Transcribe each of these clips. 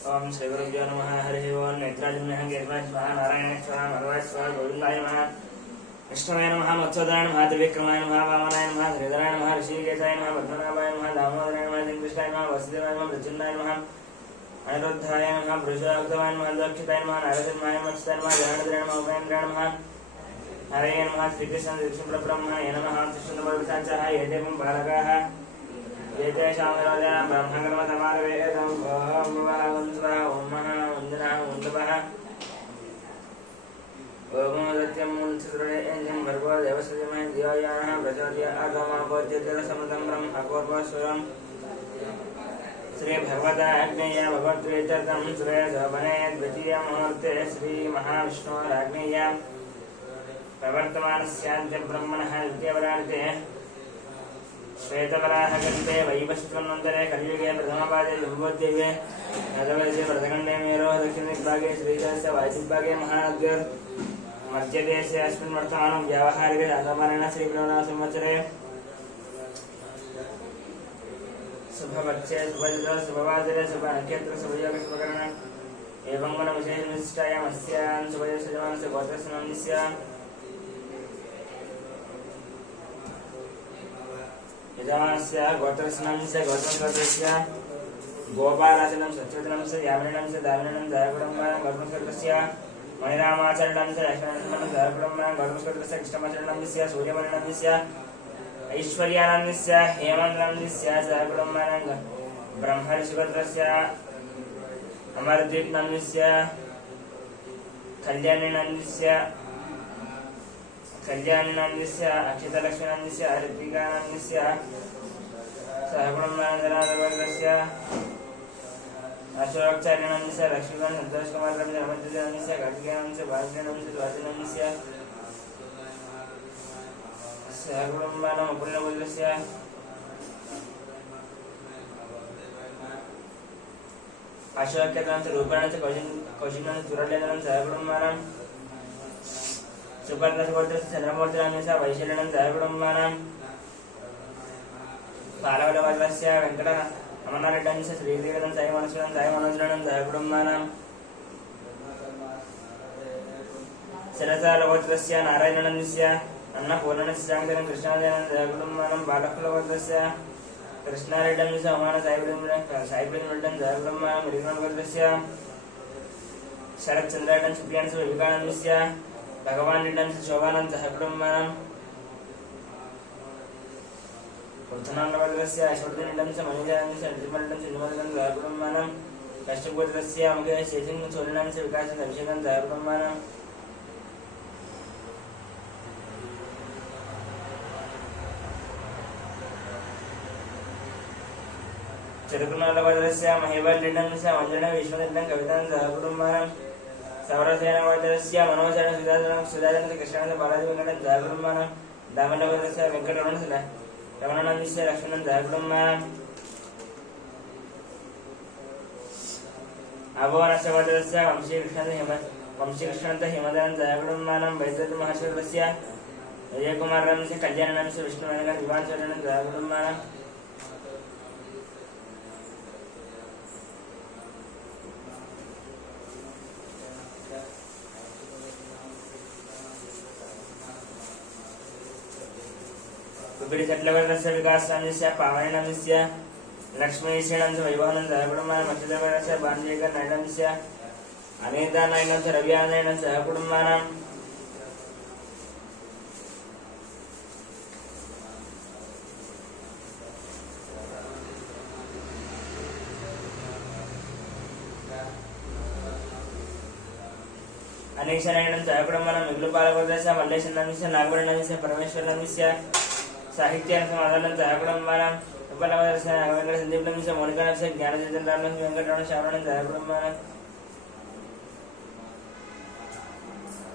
ओम श्री गुरुभ्यो नमः। हरि ओम। नेत्राजिन्मः केशवाय स्वाहा, नारायणाय स्वाहा, माधवाय स्वाहा, गोविंदाय नमः, विष्णुवे नमः, मत्स्योदराय नमः, त्रिविक्रमाय नमः, वामनाय नमः, श्रीधराय नमः, ऋषिकेशाय नमः, पद्मनाभाय नमः, दामोदराय नमः, श्रीकृष्णाय नमः, वसुदेवाय नमः, मृत्युंजयाय नमः, अनिरुद्धाय नमः, पुरुषोत्तमाय नमः, दक्षिताय नमः, नारसिंहाय नमः, मत्स्याय नमः, जनार्दनाय नमः, उपेन्द्राय नमः, हरये नमः, श्रीकृष्ण श्रीकृष्णपरब्रह्मणे नमः, कृष्णपरपिशाचाः ये देवं बालकाः एतेषां विरोधानां ब्रह्मकर्मसमारभेदं भवः वंसवः ओमः वन्दनः वन्दवः ओमो सत्यं मुञ्चित्रयेन्द्रं भर्गो देवस्य धियोयानः प्रचोदयात् ब्रह्मकोर्वस्वरम् श्रीभगवताग्नेय भगवद्वेतर्कं सुरेशोभने द्वितीयमुहूर्ते श्रीमहाविष्णोराग्नेय प्रवर्तमानस्याद्यब्रह्मणः द्वितीयवरान्ते श्वेतवराहगन्ते वैवस्वतन्वन्तरे कलियुगे प्रथमपादे जम्बोद्वीपे नवदेशे व्रतखण्डे मेरोः दक्षिणदिग्भागे श्रीशैलस्य वायुदिग्भागे महानद्योः मध्यदेशे अस्मिन् वर्तमानं व्यावहारिके जातमानेन श्रीप्रणवसंवत्सरे शुभपक्षे शुभयुगे शुभवासरे शुभनक्षत्रे शुभयोगे शुभकरणे एवं गुणविशेषविशिष्टायाम् अस्यां शुभयोगसजमानस्य गोत्रस्य नामस्य यजमानस्य गोत्रस्नांस्य गोत्रस्य गोपालाचनं सच्चिवदनं च यामिनं च दामिनं दयागुणं गोत्रस्य मणिरामाचरणं च लक्ष्मणं दयागुणं गोत्रस्य कृष्णमाचरणं च सूर्यमरणं च ऐश्वर्यानन्दं च हेमन्तनं च दयागुणं ब्रह्मर्षिगोत्रस्य अमरदीपनं च कल्याणिनन्दस्य कल्याणिनन्दस्य अक्षितलक्ष्मीनन्दस्य ऋत्विकानन्दस्य सहगुणमानन्दस्य अशोकचार्यनन्दस्य लक्ष्मीकान्त संतोषकुमारनन्दस्य रमणनन्दस्य कार्तिकेयनन्दस्य भाग्यनन्दस्य द्वादशनन्दस्य सहगुणमानमपूर्णबुद्धस्य अशोकनन्दस्य रूपानन्दस्य कौशिकनन्दस्य तुरलेन्दस्य सहगुणमानं सुपर्णसुगोत्रस्य चन्द्रमूर्तिनन्दस्य वैशल्यनं सहगुणमानं बालवलवर्गस्य वेङ्कट अमरनारेड्डस्य श्रीदेवनं साईमनोजनं साईमनोजनं सहगुणमानं शिरसालगोत्रस्य नारायणनन्दस्य अन्नपूर्णस्य शाङ्करं कृष्णाजनं सहगुणमानं बालकुलगोत्रस्य कृष्णारेड्डस्य अमान साईब्रह्मरेड्डं सहगुणमानं रिग्नगोत्रस्य शरत्चन्द्रेड्डं सुप्रियानस्य विवेकानन्दस्य भगवान रिडम से शोभानंद सहकुटुंबानां पुरुषनामवर्गस्य अश्वत्थन रिडम से मणिजनं से निर्मलं से निर्मलं सहकुटुंबानां कश्यपगोत्रस्य अमुके शेषं सोलिनं से विकासं अभिषेकं सहकुटुंबानां चरकुनालवर्गस्य महेवल रिडम से मंजन विश्वनिडं कवितां सहकुटुंबानां सौरसेनवर्धनस्य मनोजनं सुधाजनं कृष्णानंद बालाजी वेंकटन जयकुटुंबानां दामनवर्धनस्य वेंकटरमणस्य रमणानन्दस्य लक्ष्मणं जयकुटुंबानां अभवनस्य वर्धनस्य वंशीकृष्णन्त हेमदनं जयकुटुंबानां वैद्यमहर्षिवर्गस्य विजयकुमारनन्दस्य कल्याणनन्दस्य विष्णुवेंकट विवाहचरणं जयकुटुंबानां चट्लवर्गस्य विकासनन्दस्य पावननन्दस्य लक्ष्मीश्रीनन्दस्य वैभवानन्दस्य सहकुटुंबानां मत्स्यवर्गस्य बाणशेखर नायडनन्दस्य अनिता नायडनन्दस्य रविआनन्दस्य सहकुटुंबानां अनीश नायडनन्दस्य सहकुटुंबानां मिगलुपालवर्गस्य मल्लेशनन्दस्य नागवरनन्दस्य परमेश्वरनन्दस्य साहित्यानंद सहकुटुंबानां उपलवदस्य वेंकट संदीपनन्दस्य मोनिकानन्दस्य ज्ञानचैतन्यनन्दस्य वेंकटरमण श्रावणं सहकुटुंबानां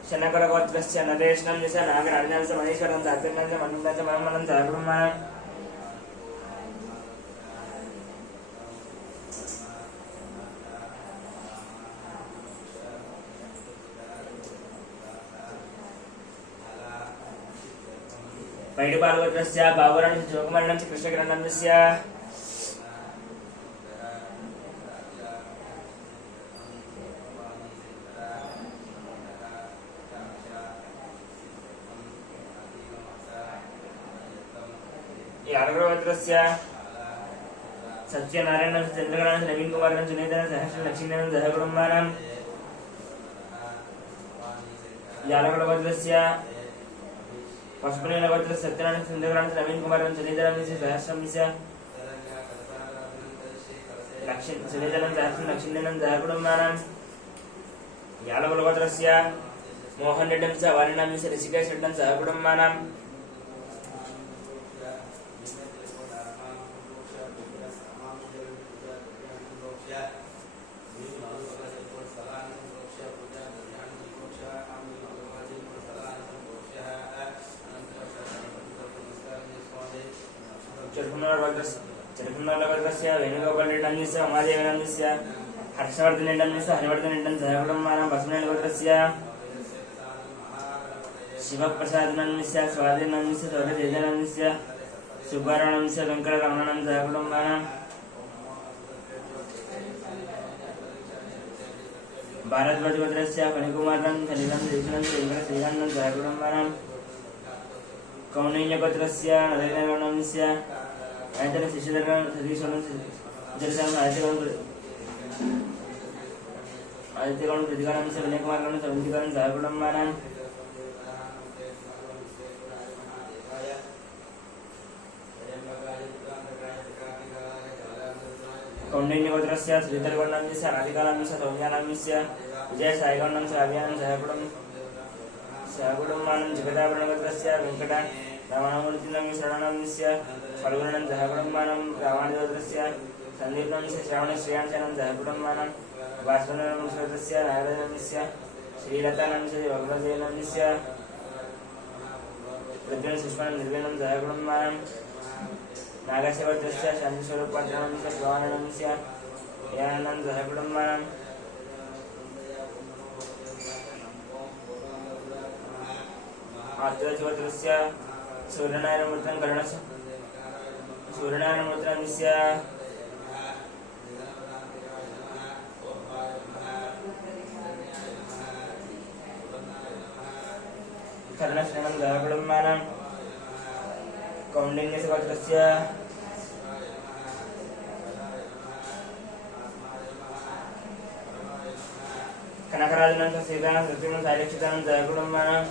शनकरगोत्रस्य नरेशनन्दस्य नागराजनन्दस्य महेश्वरं सात्विकनन्दस्य मनोजनन्दस्य मनमनं सहकुटुंबानां पैडुपालगोत्रस्य बाबुरानन्दस्य जोगमरणस्य कृष्णकिरणनन्दस्य यादवगोत्रस्य सत्यनारायण चंद्रगण नवीन कुमार सुनीता सहस्र लक्ष्मीनंद सहकुटुंबानां यादवगोत्रस्य पशुपतिनगोत्रस्य सत्यनारायण चंद्रगण नवीन कुमार सुनीता सहस्रस्य सुनीता सहस्र लक्ष्मीनंद सहकुटुंबानां यादवगोत्रस्य मोहन रेड्डी वारिणांस्य ऋषिकेश रेड्डी सहकुटुंबानां चरकुन्नलगोत्रस्य वेणुगोपाल रेड्डी उमादेवी रेड्डी हर्षवर्धन रेड्डी हरिवर्धन रेड्डी सहकुटुंबानां बसवनगोत्रस्य शिवप्रसाद रेड्डी स्वाति रेड्डी सौरतेज रेड्डी सुब्बाराव वेंकटरमण सहकुटुंबानां भारद्वाजगोत्रस्य फणिकुमार सलिलं श्रीशैलं वेंकटश्रीकान्तं सहकुटुंबानां कौण्डिन्यगोत्रस्य नरेन्द्रगणस्य आयतन शिशुधरगण सतीशगण जलगण आदित्यगण प्रतिगणं से विनयकुमारगण सवंतिगण सहकुटुंबानां कौण्डिन्यगोत्रस्य श्रीधरगणस्य राधिकानांस्य सौम्यानांस्य विजय साईगणस्य अभियानं सहकुटुंबानां जगदाभरणगोत्रस्य वेंकट रामानुमूर्तिनं शरणस्य फल्गुणं सहकुटुंबानां रामानुजगोत्रस्य संदीपनंस्य श्रावण श्रीयांशनं सहकुटुंबानां वासवनंस्य नारायणस्य श्रीलतानंस्य भगवदेवनंस्य रुद्रं सुष्मानं निर्वेणं सहकुटुंबानां नागसेवत्रस्य शान्तिस्वरूपपात्रनंस्य भगवानंस्य याननं सहकुटुंबानां आत्मजगोत्रस्य सूर्यनारायणमूर्तं कर्णस्य सूर्यनारायणमूर्तस्य कर्णश्रवणं सहकुटुंबानां कौण्डिन्यगोत्रस्य कनकराजनं सीतानं सत्यं सायक्षितानं सहकुटुंबानां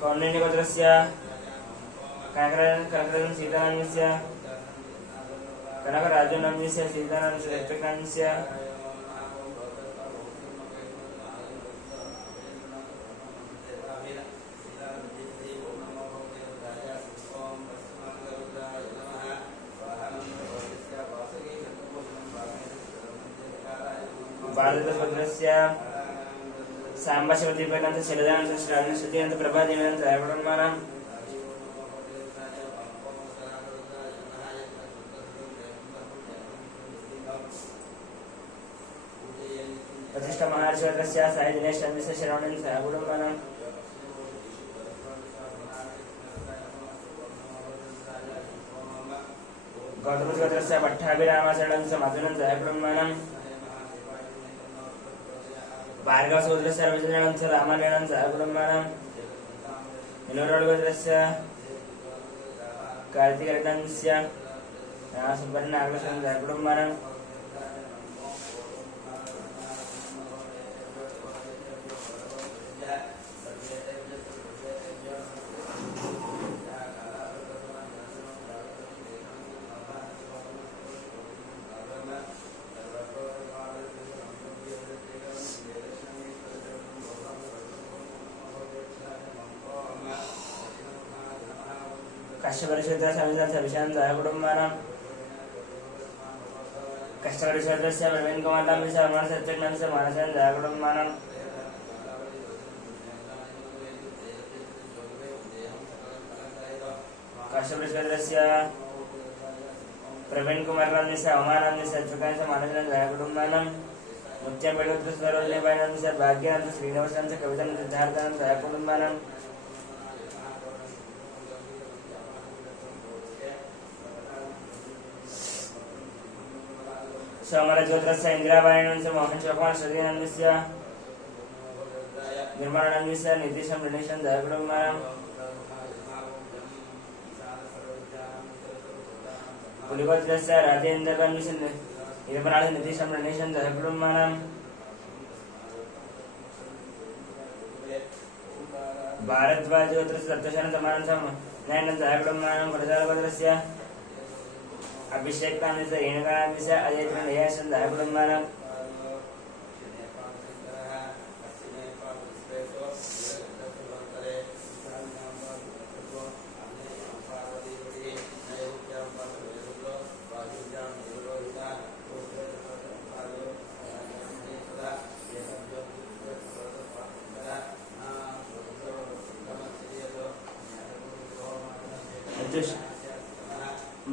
कौण्डिन्यगोत्रस्य कनकराजन सीतानंस्य कनकराजनंस्य सीतानंस्य सत्यकांस्य भारतगोत्रस्य सांबशिवदीपकांत शरदानंद श्रावण श्रुतियंत प्रभादेवंत सहकुटुंबानां प्रतिष्ठा महर्षिवर्गस्य साई दिनेश चंद्रस्य श्रवणं सहकुटुंबानां गौतमगोत्रस्य भट्टाभिरामशरणं मधुनं सहकुटुंबानां भार्गवसूत्रस्य रविचन्द्रनं रामायणं सहकुटुंबानां विनोदगोत्रस्य कार्तिकरेड्डस्य सुब्बरनागेश्वरं सहकुटुंबानां कष्टपरिषदस्य सवितास्य विशां सहकुटुंबानां कष्टपरिषदस्य प्रवीण कुमारस्य अमरसत्यज्ञानस्य मानसं सहकुटुंबानां कष्टपरिषदस्य प्रवीण कुमारस्य अवमानस्य सत्यकांस्य मानसं सहकुटुंबानां मुत्यंबेडोत्रस्वरोजनेबायनस्य भाग्यानंद श्रीनिवासनस्य कवितां सिद्धार्थानं सहकुटुंबानां सोमरजगोत्रस्य इंदिराबायनंस्य मोहन चौहान श्रीनंदस्य निर्मलानंदस्य नितीशं रणेशं सहकुटुंबानां पुलिगोत्रस्य राजेन्द्रवन्मिषन् इरपराधि नितीशं रणेशं सहकुटुम्बानां भारद्वाजगोत्रस्य सप्तशरणतमानं नयनं सहकुटुम्बानां प्रजालगोत्रस्य अभिषेक्तान्विस्य रेणुकान्विस्य अजयत्रनयसं सहकुटुम्बानां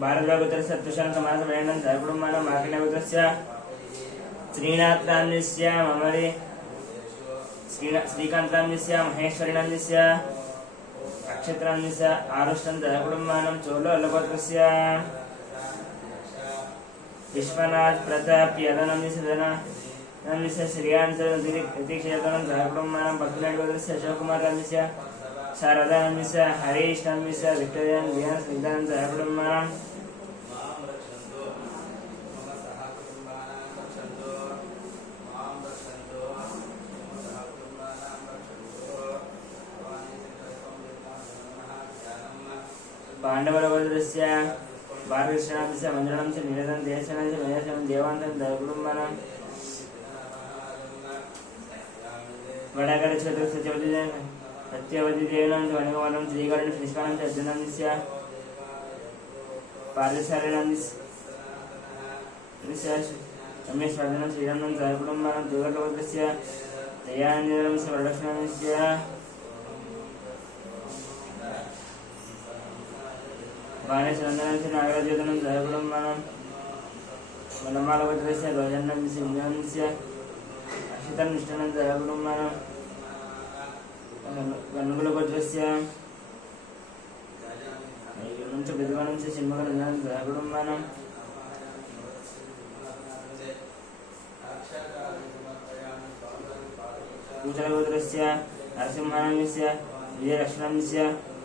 भारद्वाजगोत्रस्य सप्तशरणतमानं सहकुटुम्बानां मार्कण्डेयगोत्रस्य श्रीनाथरान्विस्य ममरे श्रीकान्तरान्विस्य महेश्वरीरान्विस्य अक्षत्रान्विस्य आरुष्टं सहकुटुम्बानां चोळगोत्रस्य विश्वनाथ प्रताप यदनन्विस्य श्रीयान्विस्य सहकुटुम्बानां पद्मनाभगोत्रस्य अशोककुमाररान्विस्य शारदान्विस्य हरीशन्विस्य विक्टोरियन् विहार स्निग्धानं सहकुटुम्बानां पाण्डवगोत्रस्य बालकृष्णान्विस्य मञ्जुळांस्य निरदनं देशनांस्य महेशं देवान्तं सहकुटुम्बानां वडाकरक्षेत्रस्य सत्यवतीदेवनं वनगोपालं श्रीकरणं श्रीष्कानं च अर्जुनान्विस्य पार्थसारणान्विस्य रमेशवर्धनं श्रीरामनं सहकुटुम्बानां दुर्गगोत्रस्य दयाञ्जनस्य वरदक्षिणान्विस्य बाणेशनन्दनस्य नागराजयोधनं सहकुटुम्बानां वनमालगोत्रस्य गौजन्नन्विस्य इन्द्रान्विस्य अक्षितं निष्ठनं सहकुटुम्बानां गणगुलगोत्रस्य विद्वानस्य सिंहगणं सहकुटुम्बानां पूजलगोत्रस्य नरसिंहान्विस्य विजयलक्ष्मणस्य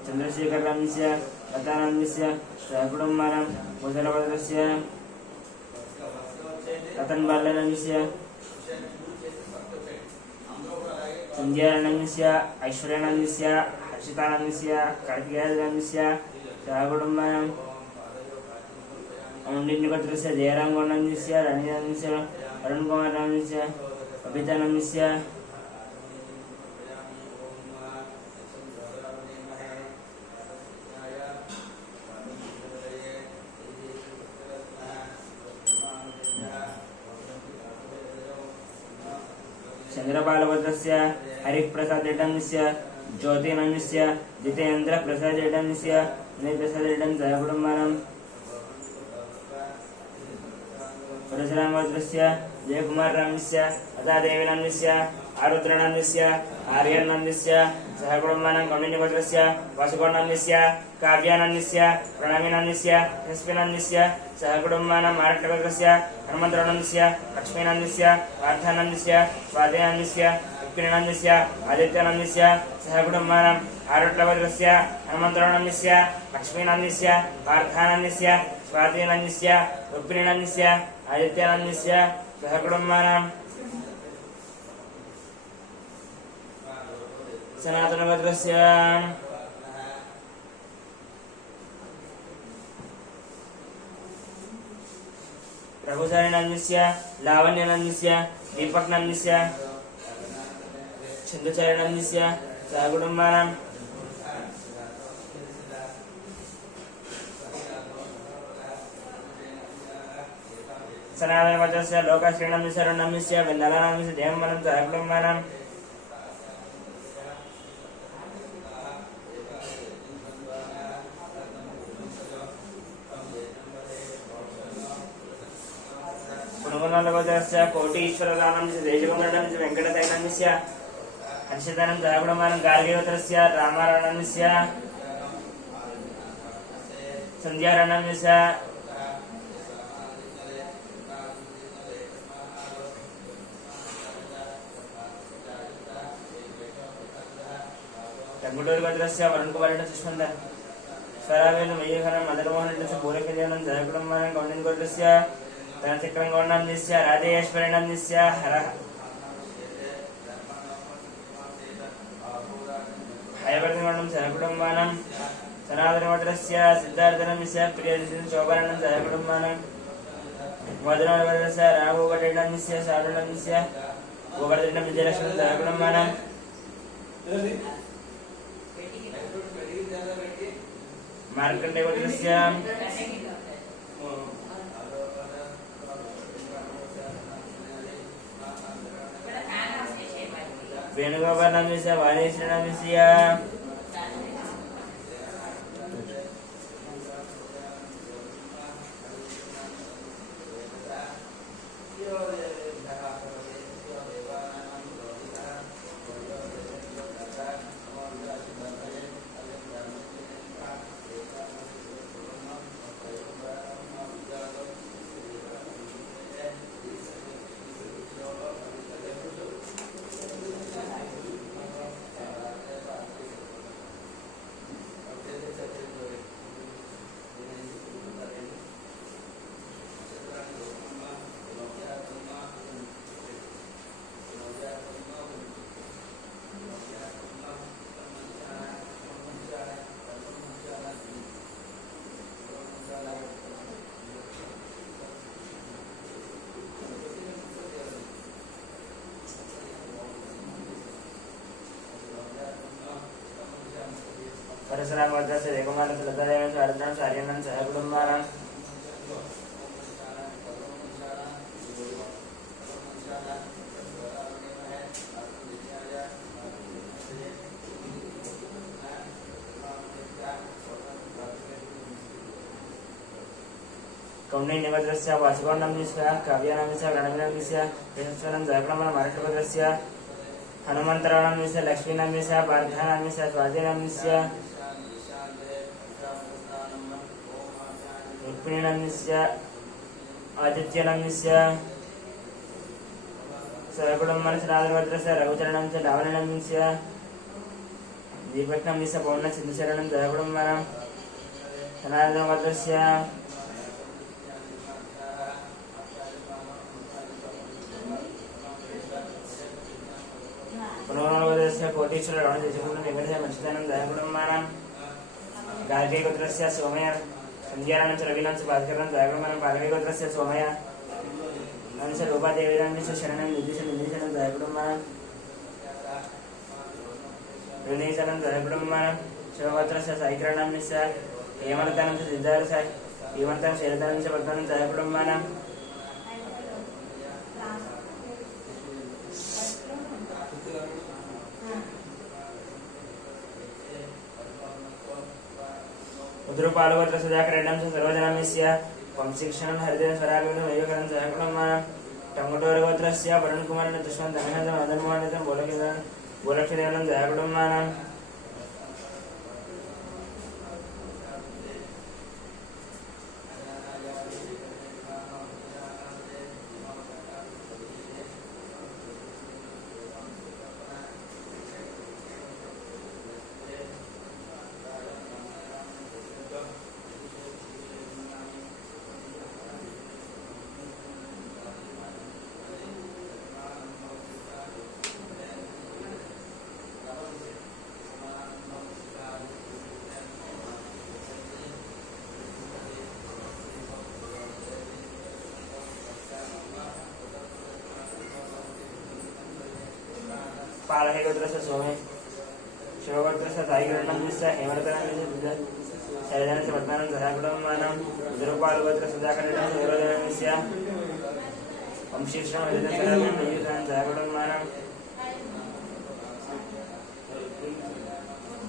चन्द्रशेखररान्विस्य लतान्विस्य सहकुटुम्बानां भूजलगोत्रस्य रतनबालन्विस्य संध्यारणन्विस्य ऐश्वर्यान्विस्य हर्षितान्विस्य कार्तिकेयान्विस्य सहकुटुम्बानां औण्डिन्यगोत्रस्य जयरामगौडन्विस्य राणीन्विस्य अरुणकुमारन्विस्य अभितान्विस्य चंद्रपालगोत्रस्य हरिप्रसादन्विस्य ज्योतिनन्विस्य जितेन्द्रप्रसादन्विस्य विनयप्रसादन् सहकुटुम्बानां परशुरामगोत्रस्य जयकुमाररान्विस्य अदादेवीनन्विस्य आरुद्रनन्विस्य आर्यनन्विस्य सहकुटुम्बानां कौण्डिन्यगोत्रस्य वासुगौडनन्विस्य काव्यानन्विस्य प्रणमिनन्विस्य यस्मिनन्विस्य सहकुटुम्बानां मारट्टगोत्रस्य हनुमन्तरानन्विस्य लक्ष्मीनन्विस्य पार्थानन्विस्य स्वादेनन्विस्य उक्किनन्विस्य आदित्यनन्विस्य सहकुटुम्बानां आरुट्टगोत्रस्य हनुमन्तरानन्विस्य लक्ष्मीनन्विस्य पार्थानन्विस्य स्वादेनन्विस्य उक्किनन्विस्य आदित्यनन्विस्य सहकुटुम्बानां सनातनगोत्रस्य प्रभुचारिणन्विस्य लावण्यनन्विस्य दीपकनन्विस्य चन्द्रचारिणन्विस्य सहकुटुम्बानां सनातनगोत्रस्य लोकश्रीणन्विस्य अरुणन्विस्य वेल्ललानन्विस्य देवमनं सहकुटुम्बानां पुनगोत्रस्य कोटीश्वरदानन्विस्य देशकुमारनन्विस्य वेङ्कटतैलन्विस्य हर्षितानं सहकुटुम्बानां गार्गीगोत्रस्य रामारणन्विस्य सन्ध्यारणन्विस्य टंगुटूरुगोत्रस्य वरुणकुमारेण स्वरावेन मय्यघनं मदनमोहनस्य पूरकल्याणं जयकुटुम्बानां कौण्डिन्यगोत्रस्य तनचक्रङ्गौण्डान्यस्य राजेश्वरिणान्यस्य हरः हयवर्धमण्डलं जयकुटुम्बानां सनातनगोत्रस्य सिद्धार्थनस्य प्रियदर्शनं शोभनं जयकुटुम्बानां मदनमोहनस्य रामगोपटेणान्यस्य सारुणान्यस्य गोवर्धनं विजयलक्ष्मणं जयकुटुम्बानां मार्कण्डेयगोत्रस्य वेणुगोपालनाम्यस्य वाणीश्रीनाम्यस्य परशुरामगोत्रस्य वेगमानस्य लतादेवस्य आराधनं सार्यनं सहकुटुम्बानां कौण्डिन्यगोत्रस्य वासुगौण्डान्यस्य काव्यानाम्यस्य गणवीनाम्यस्य यशस्वरं जयकुटुम्बानां महाराष्ट्रगोत्रस्य हनुमन्तराणाम्यस्य लक्ष्मीनाम्यस्य पार्थानाम्यस्य स्वातिनाम्यस्य रुक्मिणीनाम्यस्य आदित्यनाम्यस्य सहकुटुम्बानां सनातनगोत्रस्य रघुचरणस्य लावण्यानाम्यस्य दीपकनाम्यस्य पौर्णसिद्धशरणं जयकुटुम्बानां सनातनगोत्रस्य पुनर्गोत्रस्य कोटीश्वर रावणदेशकुटुम्बं निगडस्य मत्स्यदानं जयकुटुम्बानां गार्गीगोत्रस्य सोमय संध्याराणं च रविनां च भास्करं जयकुटुम्बानां पार्वतीगोत्रस्य सोमय अंश रूपादेवीनां शरणं निधिशनं जयकुटुम्बानां विनीशनं जयकुटुम्बानां शिवगोत्रस्य साईकरणाम्यस्य हेमन्तानं च सिद्धार्थस्य हेमन्तं शरदानं च वर्धनं जयकुटुम्बानां उद्रुपालगोत्र सुधाकरणं च सर्वजनाम्यस्य वंशिक्षणं हरिदेव स्वरागतं मयूकरं जयकुटुम्बानां टङ्गटोरगोत्रस्य वरुणकुमारं दुष्मन्तगणतं मदनमोहनं बोलक्षदेवनं जयकुटुम्बानां पालहेगोत्रस्य सोमे शिवगोत्रस्य साईकरणस्य हेमरतनाम्यस्य शैलजनस्य पद्मानं जयकुटुम्बानां उद्रुपालगोत्रस्य सुधाकरणं सौरजनस्य वंशीक्षणं हरिदेव स्वरागतं मयूकरं जयकुटुम्बानां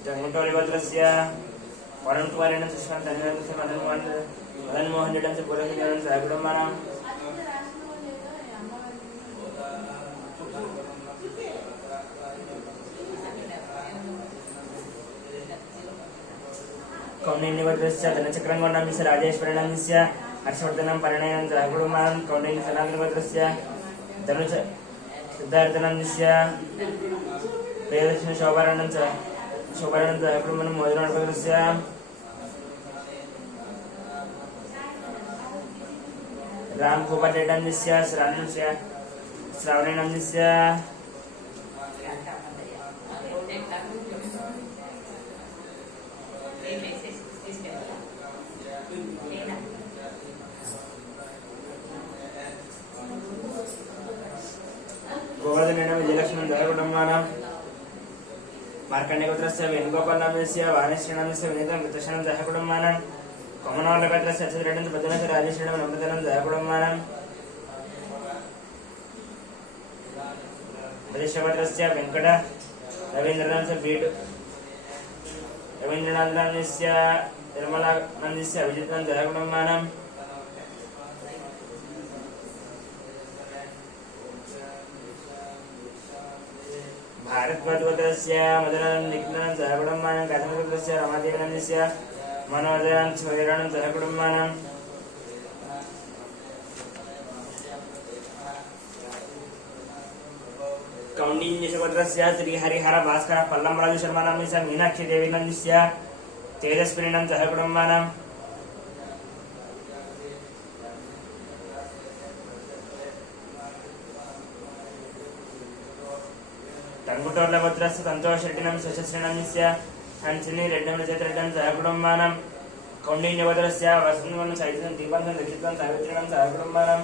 टङ्गटोरगोत्रस्य वरुणकुमारेण दुष्मन्तगणतं मदनमोहनं च पूरकल्याणं जयकुटुम्बानां कौण्डिन्यगोत्रस्य धनचक्रङ्गौण्डाम्यस्य राजेश्वरिणाम्यस्य हर्षवर्धनं परिणयनं जयकुटुम्बानां कौण्डिन्य सनातनगोत्रस्य धनुच सिद्धार्थनाम्यस्य प्रियदर्शनं शोभाराणं च जयकुटुम्बानां मोदनगोत्रस्य रामभूपतिनन्दस्य श्रावणीनन्दस्य गोवर्धनेन विजयलक्ष्मण जयकुटुम्बानां मार्कण्डेयपुत्रस्य वेणुगोपालनामस्य वाणिश्रीनामस्य विनीतं कृतशनं जयकुटुम्बानां कमनवल्लभपुत्रस्य अच्युतरेड्डं पद्मनाभस्य राजेश्वरीनं नम्रतनं जयकुटुम्बानां वैश्यपुत्रस्य वेङ्कट रवीन्द्रनाथस्य बीट् रवीन्द्रनाथस्य निर्मलानन्दस्य अभिजितं जयकुटुम्बानां भारतवर्धस्य मदनं निखिलं जयकुटुम्बानां काश्मीरपुत्रस्य रमादेवीनन्दस्य मनोदयं स्वैरणं जयकुटुम्बानां कौण्डिन्यपुत्रस्य श्रीहरिहर भास्कर पल्लंबराजु शर्मानाम्यस्य मीनाक्षी देवीनन्दस्य तेजस्विनीनं जयकुटुम्बानां टंगुटोर्लपुत्रस्य संतोषरेड्डिनं शशश्रीनन्दस्य हंसिनी रेड्डं रजतरेड्डं जयकुटुम्बानां कौण्डिन्यपुत्रस्य वसन्तवनं चैतन्यं दीपन्तं दीक्षितं सावित्रीनं जयकुटुम्बानां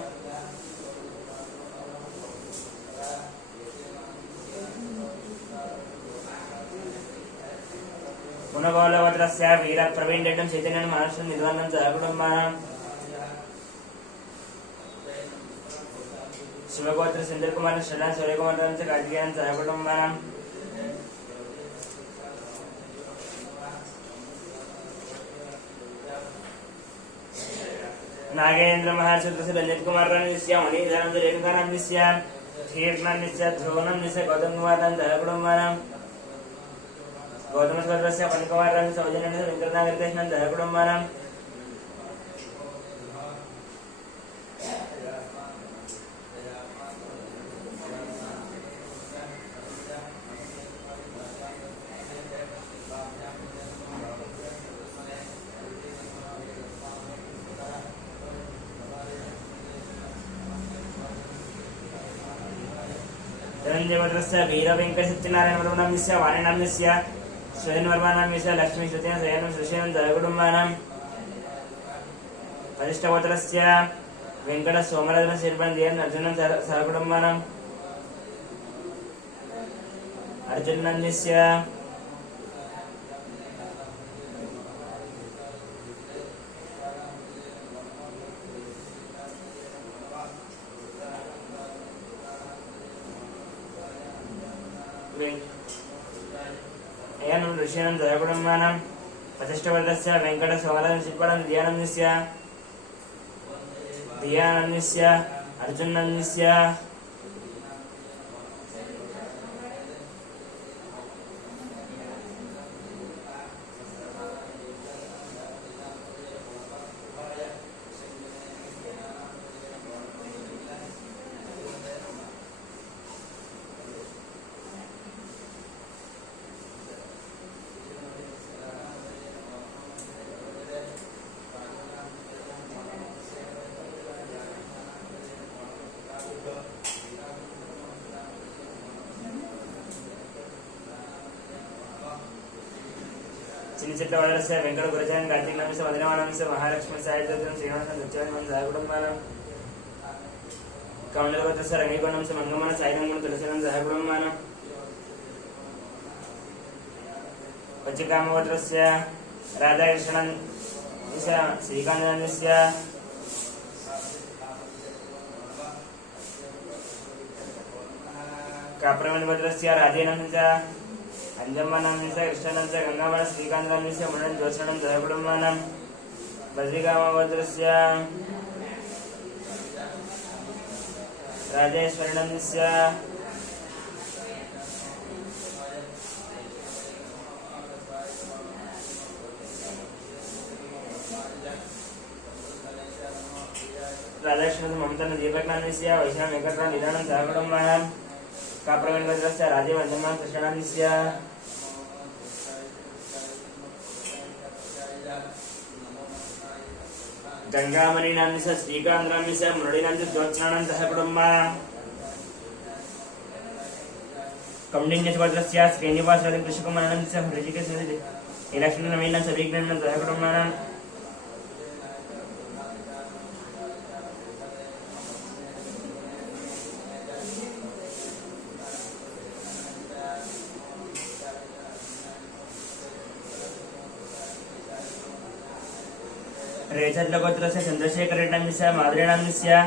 गुणगोलपुत्रस्य वीरप्रवीणरेड्डं चैतन्यं महाराष्ट्रं निध्वानं जयकुटुम्बानां शिवगोत्र सुंदरकुमार शरण सूर्यकुमार कार्तिकेयन जयकुटुम्बानां नागेंद्र महासूत्रस्य रंजित कुमार नन्दस्य मणिधरं रेणुकानन्दस्य कीर्तनन्दस्य ध्रुवनन्दस्य गौतम कुमार जयकुटुम्बानां गौतम सूत्रस्य पन्कुमार सौजन्यस्य वेंकटनागरकृष्णन जयकुटुम्बानां धनंजयपुत्रस्य वीरवेङ्कटसत्यनारायणवर्मनाम्यस्य वाणीनाम्यस्य स्वयंवर्मनाम्यस्य लक्ष्मीश्रुतेन शयनं श्रीशैलं जयकुटुम्बानां वसिष्ठपुत्रस्य वेङ्कटसोमरत्नशीर्पणदेयन् अर्जुनं सहकुटुम्बानां अर्जुननन्दस्य एनं ऋषीनं जयकुटुम्बानां वसिष्ठपुत्रस्य वेङ्कटसोमरत्नशीर्पणं दियानन्दस्य अर्जुननन्दस्य चिन्निचित्तवरस्य वेङ्कटगुरुजन कार्तिकनाम्यस्य मदनवानाम्यस्य महालक्ष्मी साहित्यं श्रीनिवासं दत्तवानं जयकुटुम्बानां कौण्डलपुत्रस्य रंगीकोणंस्य मंगमन साईरंगण तुलसीनं जयकुटुम्बानां पच्चिकामपुत्रस्य राधाकृष्णस्य श्रीकान्तस्य काप्रमणपुत्रस्य राधेनस्य अंजम्मानाम्यस्य कृष्णनस्य गंगामण श्रीकान्तनाम्यस्य मनन ज्योत्सनं जयकुटुम्बानां बद्रिकामपुत्रस्य राजेश्वरीनन्दस्य राधाकृष्ण ममता दीपकनाथस्य वैष्णव वेंकटराम निदानं जयकुटुम्बानां काप्रवीणपुत्रस्य राजीव अंजम्मा कृष्णनन्दस्य गंगामणिनाम्नि च श्रीकान्तनाम्नि च मुरळीनाम्नि च ज्योत्स्नानन्तः कुटुम्बानां कौण्डिन्यसुभद्रस्य श्रीनिवासराजं कृषिकुमारानन्दं च हृषिकेशस्य लक्ष्मीनवीनं च विघ्नन्तः कुटुम्बानां रेचल्लगोत्रस्य चन्द्रशेखररेड्डं च माधुरेणां च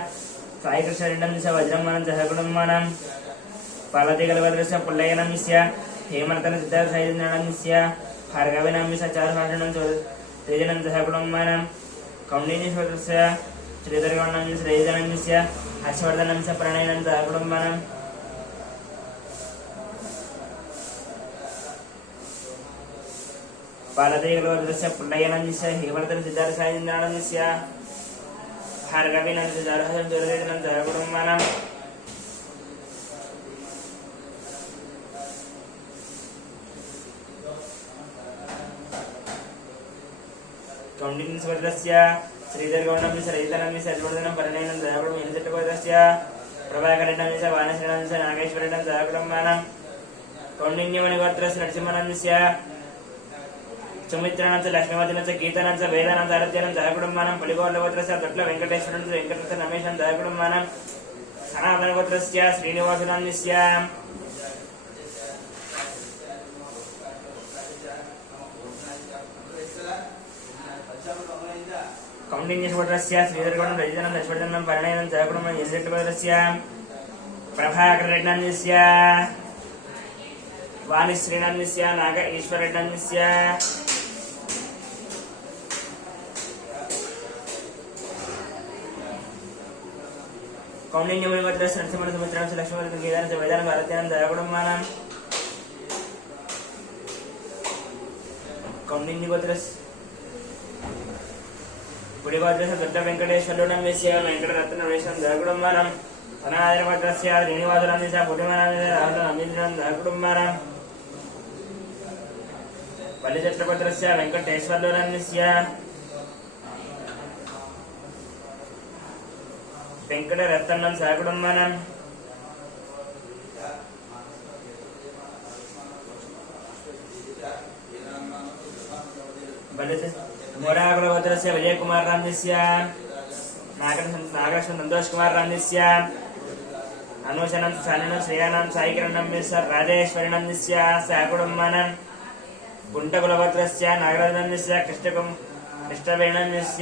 साईकृष्णरेड्डं च वज्रमानं च कुटुम्बानां पालतिगलभद्रस्य पुल्लयनं च हेमन्तन सिद्धार्थसाईनां च भार्गवेनां च चारुभाषणं च तेजनं च कुटुम्बानां कौण्डिन्यसुभद्रस्य श्रीधरगौण्डं च श्रीधरं च हर्षवर्धनं च प्रणयनं च कुटुम्बानां पालतिगलभद्रस्य पुल्लयनं च हेमन्तन सिद्धार्थसाईनां च भार्गवेनां च चारुभाषणं च कुटुम्बानां कौण्डिन्यसुभद्रस्य श्रीधरगौण्डं च श्रीधरं च हर्षवर्धनं प्रणयनं च कुटुम्बानां प्रभाकरेड्डं च वानश्रेणं च नागेश्वरेड्डं च कुटुम्बानां कौण्डिन्यमणिगोत्रस्य नरसिंहनं च सुमित्रानं च लक्ष्मीवतीनं च गीतानं च वेदानं च आराध्यनं च कुटुम्बानां पुलिगोत्रस्य दट्ल वेङ्कटेश्वरं च वेङ्कटरथ रमेशं च कुटुम्बानां सनातनगोत्रस्य श्रीनिवासनं च कौण्डिन्यसुभद्रस्य श्रीधरगौण्डं रजितनं हर्षवर्धनं प्रणयनं च कुटुम्बानां यशोधरस्य प्रभाकरेड्डं च वाणिश्रेणं च नाग ईश्वरेड्डं च कौण्डिन्यमणिगोत्रस्य नरसिंहनं सुमित्रानं च लक्ष्मीवतीनं गीतानं च वेदानं च आराध्यनं च कुटुम्बानां कौण्डिन्यगोत्रस्य पुलिगोत्रस्य दट्ट वेङ्कटेश्वरं च वेङ्कटरथ रमेशं च कुटुम्बानां सनातनगोत्रस्य श्रीनिवासनं च पुलिमानं च राहुलं च कुटुम्बानां बलिचक्रगोत्रस्य वेङ्कटेश्वरं च वेङ्कटरत्नं च कुटुम्बानां मोराकुलगोत्रस्य विजयकुमारं च नागलक्ष्मण सन्तोषकुमारं च अनुशनं सानिनं श्रेयानं साईकिरणं च राजेश्वरिणं च कुटुम्बानां गुण्टकुलगोत्रस्य नागराजनं च कृष्णवेणं च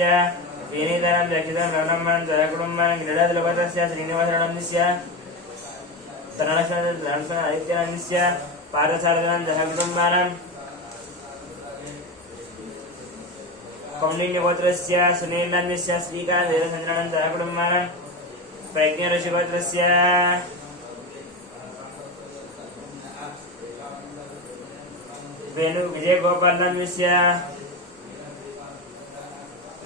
वेणीधरं जक्षितं रवणं च कुटुम्बानां गिरिराजकुलगोत्रस्य श्रीनिवासनं च धनलक्ष्मण आदित्यनं च पार्थसारथनं च कुटुम्बानां कौण्डिन्यगोत्रस्य सुनीलं च श्रीकान्तवेदचन्द्रनं च कुटुम्बानां प्रज्ञऋषिगोत्रस्य वेणु विजयगोपालं च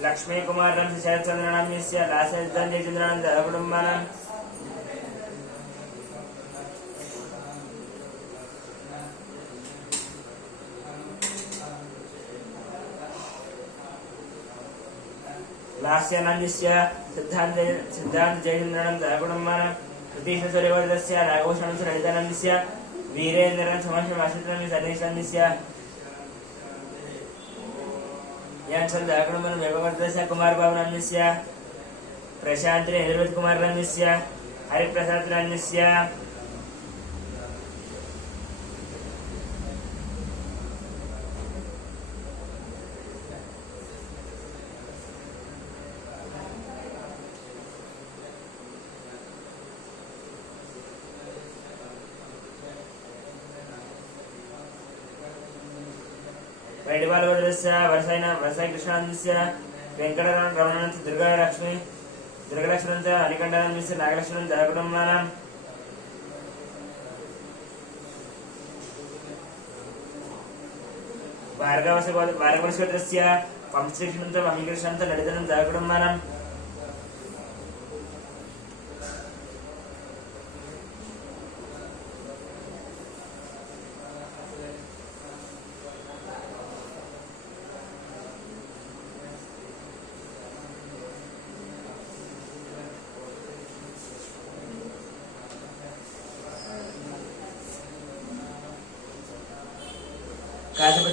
लक्ष्मीकुमारं च शरत्चन्द्रनं च लासचन्द्रनं च कुटुम्बानां लास्यानं च सिद्धान्त जयचन्द्रनं च कुटुम्बानां सतीशसूर्यगोत्रस्य राघवशनं च रजितानं च वीरेन्द्रं समशमाश्रितं च सतीशं च यांचं च कुटुम्बानां वैभवगोत्रस्य कुमारबाबुनं च प्रशान्तिनि निर्वृतकुमारं च हरिप्रसादनं च वैडबालगोत्रस्य वरसाई कृष्णानं च वेङ्कटरमणं च दुर्गालक्ष्मणं च अनिकण्ठनं च नागलक्ष्मणं च कुटुम्बानां भार्गवस्य पंचकृष्णं च महीकृष्णं च ललितं च कुटुम्बानां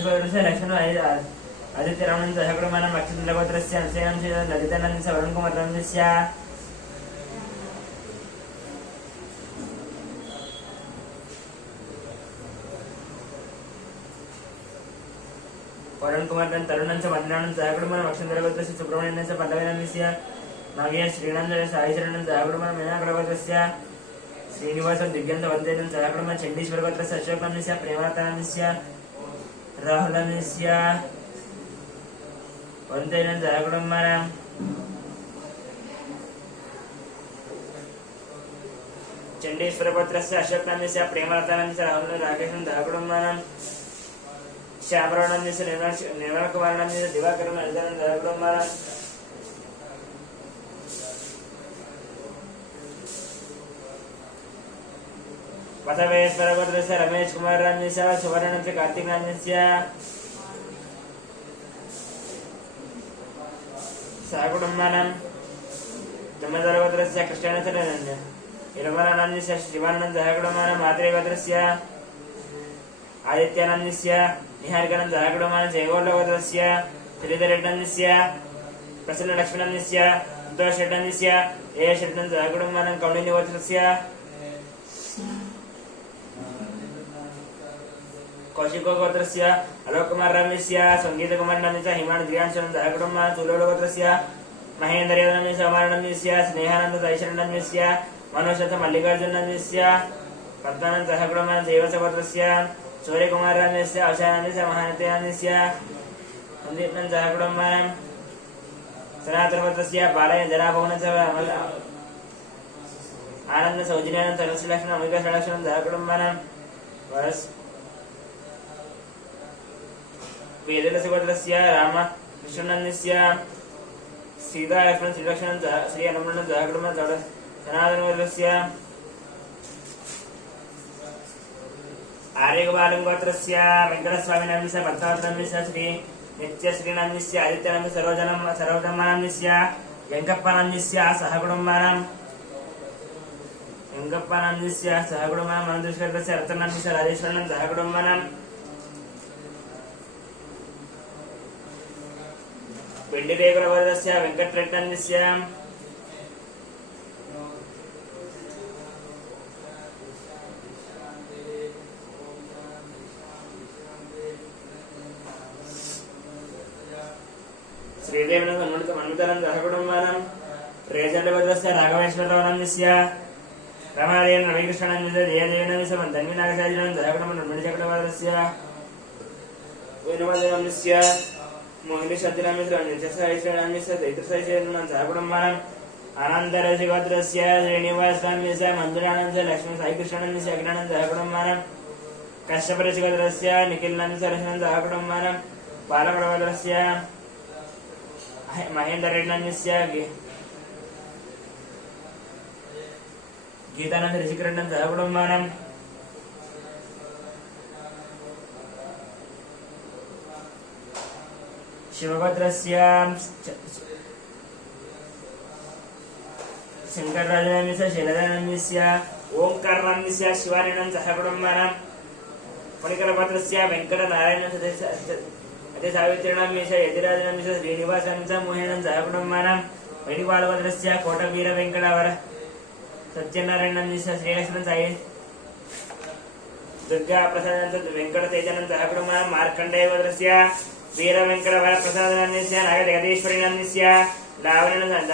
षोडशगोत्रस्य लक्ष्मण आदित्यरामणं सहकुटुम्बानां नक्षत्रगोत्रस्य अंशेन ललितानन्दस्य वरुणकुमारनन्दस्य वरुण कुमार तरुण मधुरान सहकुटुंब नक्षत्रगोत्र सुब्रह्मण्यन पल्लवीनन्दस्य नागेश श्रीनंद साई शरण सहकुटुंब मीनागोत्रस्य श्रीनिवास दिव्यंत वंदेन सहकुटुंब चंडीश्वर गोत्र अशोकनन्दस्य प्रेमानन्दस्य राहुलनन्दस्य वंदेन सहकुटुंब चंडीश्वर गोत्रस्य अशोकनन्दस्य प्रेमानन्दस्य राहुल राकेश सहकुटुंब श्यामरानंदस्य निर्मल कुमारनंदस्य दिवाकर नंदन सहकुटुंब बसवेश्वर गोत्रस्य रमेश कुमार नंदस्य सुवर्णस्य कार्तिक नंदस्य सहकुटुंबानां जमदर गोत्रस्य कृष्णानंद नंदस्य निर्मलानंदस्य शिवानंद सहकुटुंबानां मात्रे गोत्रस्य आदित्यानंदस्य निहारिकानंद सहकुटुंबानां जयगोलगोत्रस्य श्रीधरनंदस्य प्रसन्न लक्ष्मणनंदस्य संतोषनंदस्य एषनंद सहकुटुंबानां कौंडिन्यगोत्रस्य कौशिकगोत्रस्य अलोककुमारनंदस्य संगीतकुमारनंदस्य हिमानंदगिरियांशनंद सहकुटुंबानां तुलोलगोत्रस्य महेन्द्रनंदस्य अमरनंदस्य स्नेहानंद दैशरनंदस्य मनोषथ मल्लिकार्जुननंदस्य पद्मानंद सहकुटुंबानां देवसगोत्रस्य सूर्यकुमारनंदस्य अवशानंदस्य महानतेनंदस्य संदीपनंद सहकुटुंबानां सनातनगोत्रस्य बालय जनाभवनस्य आनंद सौजन्यानंद सरस्वलक्ष्मण अमिका षडक्षरं सहकुटुंबानां वरस वेदलसगोत्रस्य राम विष्णुनंदस्य सीता लक्ष्मण श्रीलक्ष्मण श्री हनुमान सहकुटुंबानां सनातनगोत्रस्य आर्यगोपालं गोत्रस्य वेंकटस्वामिनंदस्य पद्मावतनंदस्य श्री नित्यश्रीनंदस्य आदित्यानंद सरोजमानंदस्य वेंकप्पानंदस्य सहकुटुंबानां मनोदृष्कस्य रत्नंदस्य राजेश्वरनंद सहकुटुंबानां पिंडिरेगुलवर्धस्य वेंकटरेड्डनंदस्य श्रीदेवन मन्मथानंद सहकुटुंबानां रेजलवर्धस्य राघवेश्वररावनंदस्य रमादेवन रविकृष्णनंदस्य जयदेवनंदस्य धन्वीनागसाजिनंद सहकुटुंबानां मणिचक्रवर्धस्य वेणुवदनंदस्य मोहिनीशब्दिनंदस्य नित्यसाईश्वरनंदस्य दैत्रसाईश्वरनंदस्य सहकुटुंबानां आनन्दरसिगोत्रस्य श्रीनिवासनंदस्य मंजुलानंदस्य लक्ष्मी साईकृष्णनंदस्य अग्नानंद सहकुटुंबानां कश्यपरसिगोत्रस्य निखिलनंदस्य रसनंद सहकुटुंबानां पालगोत्रस्य महेन्द्ररेड्डनंदस्य गीतानंद ऋषिकरण्डन सहकुटुंबानां शिवगोत्रस्य शंकरराजनंदस्य शैलजानंदस्य ओंकारनंदस्य शिवानंद सहकुटुंबानां मणिकरगोत्रस्य वेंकटनारायणस्य अते सावित्रीनंदस्य यतिराजनंदस्य श्रीनिवासनंदस्य मोहनंद सहकुटुंबानां वैदिकबालगोत्रस्य कोटवीर वेंकटवर सत्यनारायणनंदस्य श्रीलक्ष्मण साई दुर्गा प्रसादनंद वेंकटतेजनंद सहकुटुंबानां मार्कण्डेयगोत्रस्य वीर वेंकटवर प्रसादनंदस्य नागजगदीश्वरीनंदस्य लावण्यनंद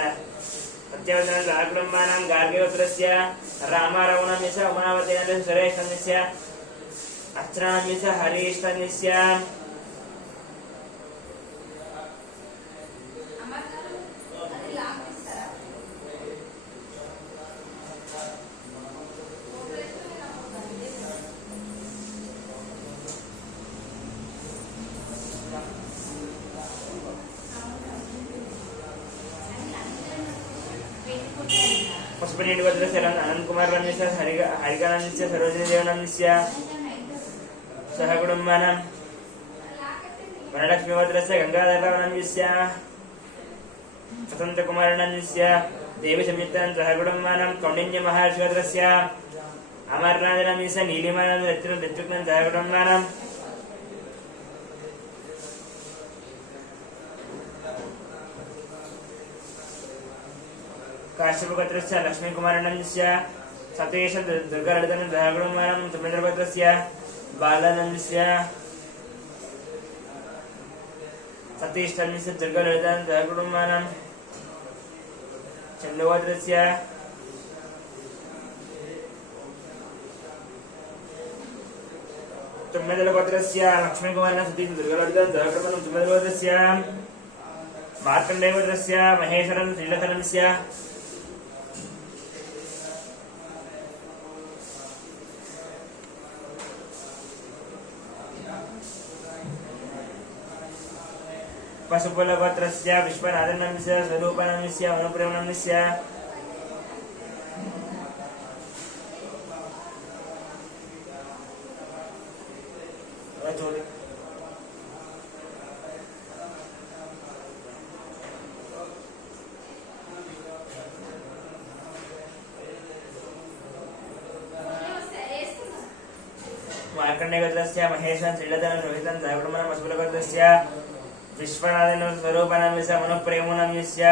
सत्यवदनंद सहकुटुंबानां गार्गीगोत्रस्य रामारवणनंदस्य उमावतीनंदस्य सुरेशनंदस्य अर्चनानंदस्य हरीशनंदस्य पुष्पनेनि गोत्रस्य अनंत कुमार नंदस्य हरिकानंदस्य सरोजिनी देवनंदस्य सहकुटुंबानां वनलक्ष्मी गोत्रस्य गंगाधरनंदस्य वसंत कुमार नंदस्य देवी संयुक्तानंद सहकुटुंबानां कौंडिन्य महर्षि गोत्रस्य अमरनाथ नंदस्य नीलिमानंद ऋत्विक सहकुटुंबानां काश्यपगोत्रस्य लक्ष्मीकुमारनन्दस्य सतीश दुर्गाललितन दयागुणमानं तुमेन्द्रगोत्रस्य बालानन्दस्य सतीश दुर्गाललितन दयागुणमानं चन्द्रगोत्रस्य तुमेन्द्रगोत्रस्य लक्ष्मीकुमारन सतीश दुर्गाललितन दयागुणमानं तुमेन्द्रगोत्रस्य मार्कण्डेयगोत्रस्य महेश्वरन श्रीलतनस्य पशुपलगोत्रस्य विश्वनाथनस्य स्वरूपनस्य अनुप्रेमनस्य मार्कण्डेयगोत्रस्य महेश्वरन श्रीलतन रोहितन दयागुणमानं पशुपलगोत्रस्य विश्वनाथन स्वरूपनस्य मनोप्रेमनस्य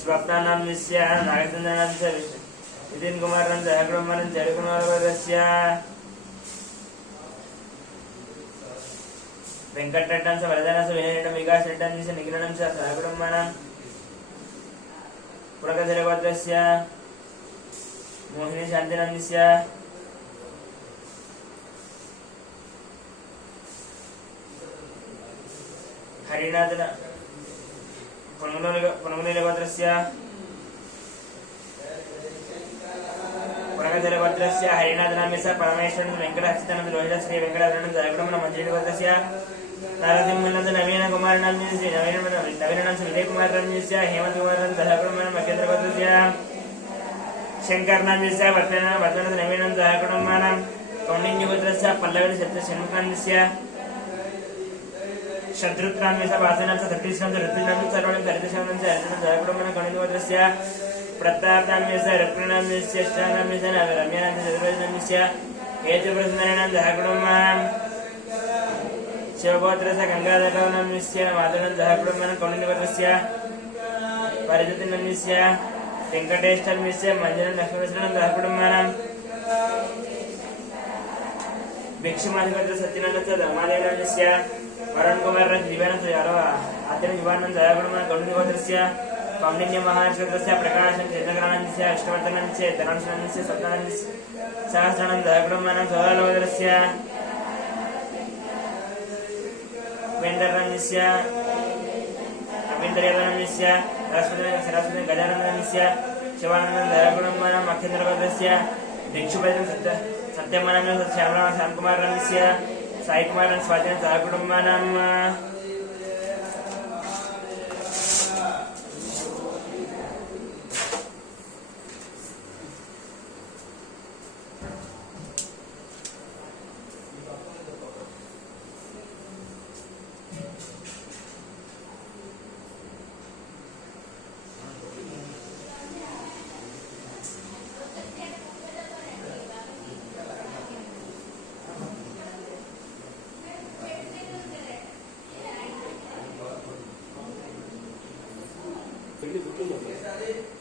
स्वप्नानस्य नागचन्द्रनस्य नितिन कुमारन दयागुणमानं जयकुमारस्य वेंकटरेड्डन वरदनस्य विनयन विकास रेड्डनस्य निखिलनस्य दयागुणमानं पुरकधरगोत्रस्य मोहिनी शान्तिनन्दस्य हरिनाथन पुनगुनीलगोत्रस्य हरिनाथनाम्यस्य परमेश्वरन वेंकटहस्तिनन्द रोहित श्री वेंकटाचरण दयागुणमानं मंजरीगोत्रस्य नारसिंहनन्द नवीनकुमारनन्दस्य नवीननन्दस्य विजयकुमारनन्दस्य हेमन्तकुमारनन्द दयागुणमानं महेन्द्रगोत्रस्य शंकरनन्दस्य वर्धननन्द नवीननन्द दयागुणमानं कौण्डिन्यगोत्रस्य पल्लवी सत्यषण्मुखनन्दस्य शत्रुघ्नान्वित वासनांचा सतीशांचा ऋतुनांचा सर्वांना गरितशांचा अर्जुन दयागुणमानं कौण्डिन्यगोत्रस्य प्रतापनाम्यस्य रत्ननाम्यस्य अष्टानाम्यस्य रम्यानाम्यस्य चतुर्वेदनाम्यस्य हेतुप्रसन्नारायणं दयागुणमानं शिवगोत्रस्य गंगाधरनाम्यस्य माधवनं दयागुणमानं कौण्डिन्यगोत्रस्य परिजतिनाम्यस्य वेंकटेशनाम्यस्य मंजनं लक्ष्मीश्वरनं दयागुणमानं भिक्षुमाधिपत्र सत्यनारायणस्य धर्मादेवनाम्यस्य वरुण कुमार दिव्यानंद आद्य विवाहानंद दयागुणमानं कौण्डिन्यगोत्रस्य कौण्डिन्य महानक्षत्रस्य प्रकाशन चंद्रग्रहणस्य अष्टवर्धनस्य धनांशनस्य सप्तनस्य सहस्रानंद दयागुणमानं सदालोकस्य वेंदरनस्य अभिंदरनस्य सरस्वती गजाननस्य शिवानंद दयागुणमानं मखेन्द्रगोत्रस्य भिक्षुपतिं सत्यमानं श्यामराव श्यामकुमारनस्य साई कुमार स्वाधीन दयागुणमानं Ini betul.